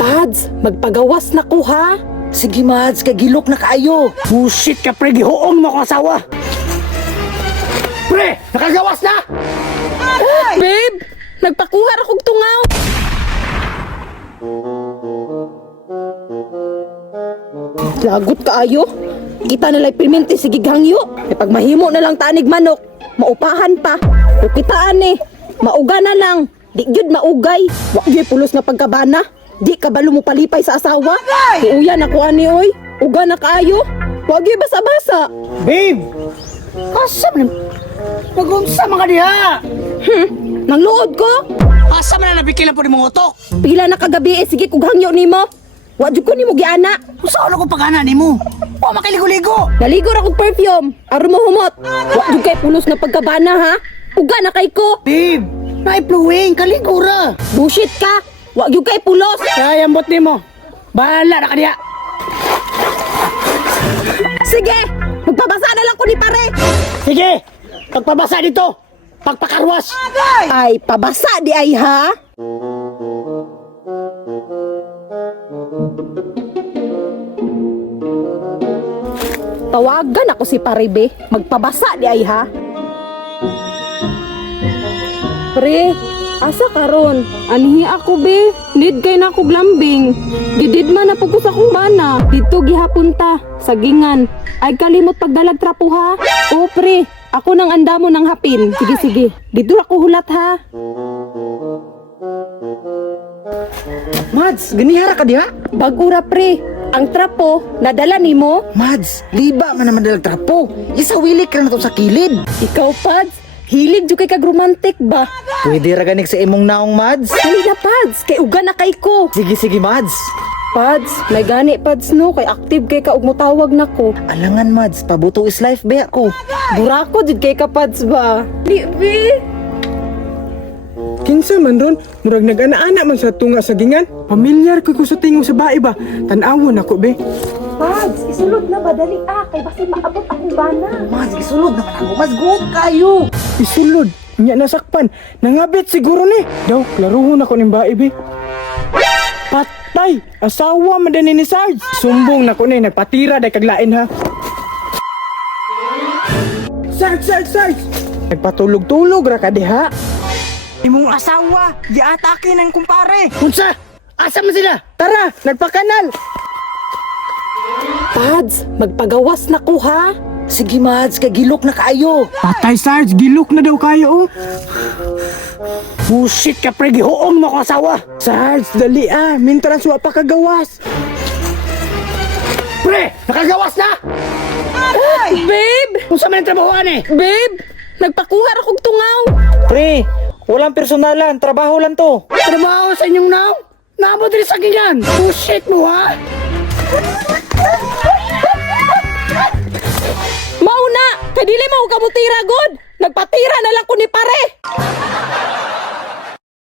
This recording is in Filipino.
Pads, magpagawas na ko ha. Sige Mads, kay gilok na kaayo. Bullshit ka pre, gihuong mo ko asawa. Pre, nakagawas na! Babe, nagpakuha ra kog tungaw. Lagot kaayo. Kita nalay pilmente sige gangyo. E pag mahimo na lang tanig manok, maupahan pa. O kitaan eh, mauga na lang. Di gyud maugay. Wa gyud pulos nga pagkabana. Di ka ba lumupalipay sa asawa? Uya na ko ani oy. Uga na kaayo. Wa gyud basa-basa. Babe! Kasam na... Nag-unsa mga diha! Nangluod ko. Kasam na nabikilan po ni mong utok! Pila na kagabi eh, sige kog hangyo nimo. Wa jud ko nimo giana. Usa ko pag-ana ni mo! O makiligo-ligo! Naligo ra kog perfume. Aron mo humot. Wa jud kay pulos nga pagkabana ha. Uga na kay ko. Babe! Naipluwing! Kaligo ra! Bullshit ka. Wa gyud kay pulos. Kaya ambot ni mo! Bahala na ka diha! Sige, magpabasa na lang ko ni pare. Sige! Pagpabasa dito! Pagpakarwas! Ay, pabasa di ay ha. Tawagan ako si pare be. Magpabasa di ay ha. Pre, asa karon? Anhi ako be. Need kay na ako lambing. Gidid man na pugos akong bana. Dito gihapon ta. Sagingan. Ay kalimot pagdalag trapo ha. O pre, ako nang anda mo ng hapin. Sige sige. Dito ako hulat ha. Mads, ganihara ka diha? Bagura pre. Ang trapo, nadala nimo. Mads, liba man naman dalag trapo. Isawili ka na to sa kilid. Ikaw Pads, hilig jud kay kag romantic ba? Pwede ra ganik sa imong naong Mads. Dali na Pads, kay uga na kay ko. Sige sige Mads. Pads, may gani Pads no, kay active kay ka ug motawag nako. Alangan Mads, pabuto is life ba ako. Burako jud kay ka Pads ba? Libi. Kinsa man ron, murag nag-ana-ana man sa tunga sa gingan. Pamilyar ko sa tingog sa bae ba. Tan-awon ako be. Pads, isulod na ba dali kay basin maabot akong bana. Mads, gisulod naman ako. Mads, good kayo. Isulod, nya nasakpan. Nangabit siguro ni. Daw, klaruhon ako ning bae be. Patay, asawa man din ni Sarge. Sumbong na ko ni, nagpatira day kaglain ha. Sarge. Nagpatulog-tulog ra ka diha. Imong asawa, giatake ng kumpare. Unsa? Asa man sila? Tara, nagpakanal. Pads, magpagawas na ko ha. Sige Mads, kay gilok na kaayo. Patay Sarge, gilok na daw kayo oh. Bullshit ka pre, gihuong mo ko asawa. Sarge, dali mintras wa pa kagawas. Pre, nakagawas na! Babe, Unsa man ang trabahoan eh? babe, nagpakuha ra kog tungaw. Pre, walang personalan, trabaho lang to. Trabaho sa inyong naong? Namo diri sa gingan! Bullshit mo ha! Mauna, kay dili mo kamutira god. Nagpatira na lang ko ni pare.